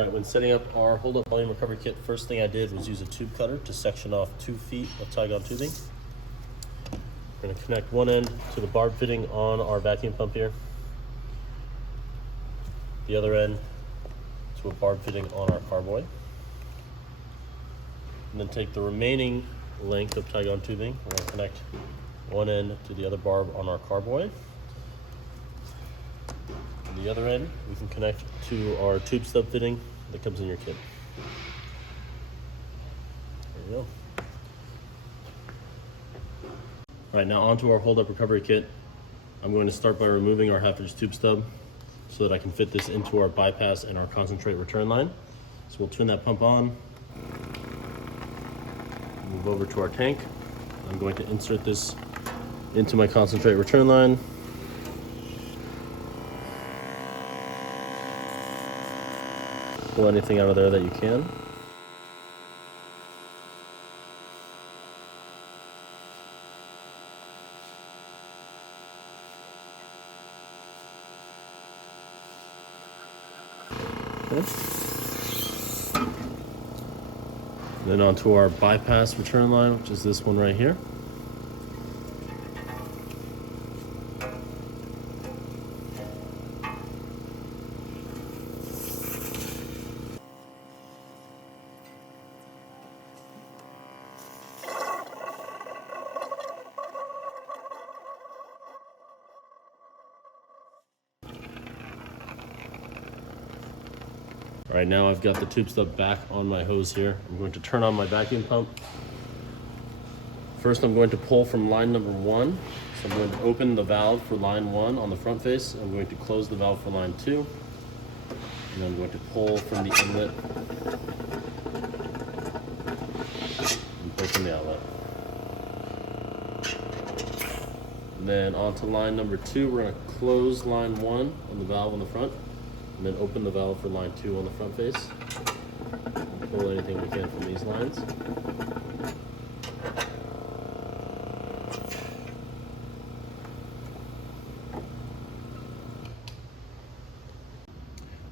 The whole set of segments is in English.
Alright, when setting up our hold-up volume recovery kit, first thing I did was use a tube cutter to section off 2 feet of Tygon tubing. We're going to connect one end to the barb fitting on our vacuum pump here, the other end to a barb fitting on our carboy, and then take the remaining length of Tygon tubing. We're going to connect one end to the other barb on our carboy. And the other end we can connect to our tube stub fitting that comes in your kit. There you go. All right, now onto our hold-up recovery kit. I'm going to start by removing our half-inch tube stub so that I can fit this into our bypass and our concentrate return line. So we'll turn that pump on, move over to our tank. I'm going to insert this into my concentrate return line. Pull anything out of there that you can. Okay. Then onto our bypass return line, which is this one right here. All right, now I've got the tube stub back on my hose here. I'm going to turn on my vacuum pump. First, I'm going to pull from line number 1. So I'm going to open the valve for line 1 on the front face. I'm going to close the valve for line 2. And I'm going to pull from the inlet and pull from the outlet. And then onto line number 2, we're going to close line 1 on the valve on the front. And then open the valve for line 2 on the front face. Pull anything we can from these lines.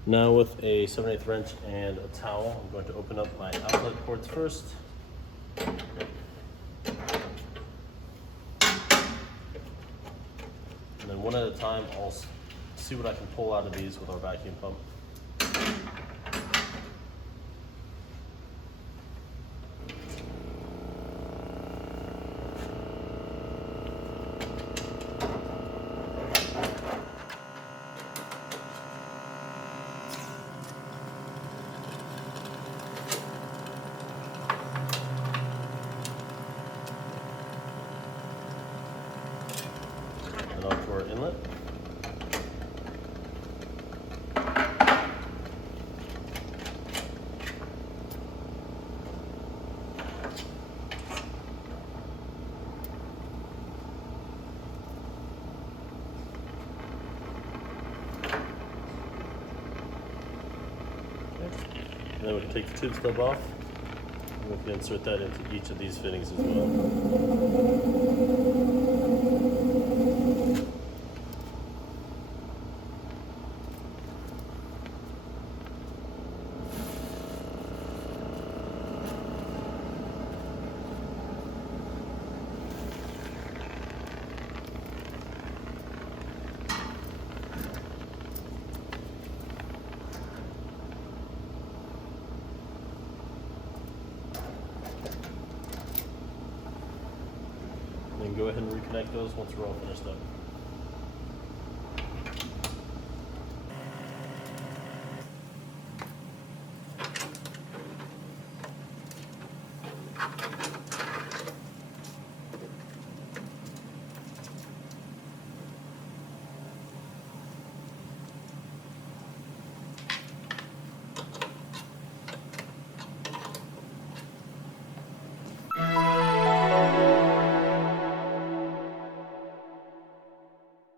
Now with a 7/8 wrench and a towel, I'm going to open up my outlet ports first. And then one at a time, I'll see what I can pull out of these with our vacuum pump. And onto our inlet. And then we can take the tube stub off, and we can insert that into each of these fittings as well. And go ahead and reconnect those once we're all finished up.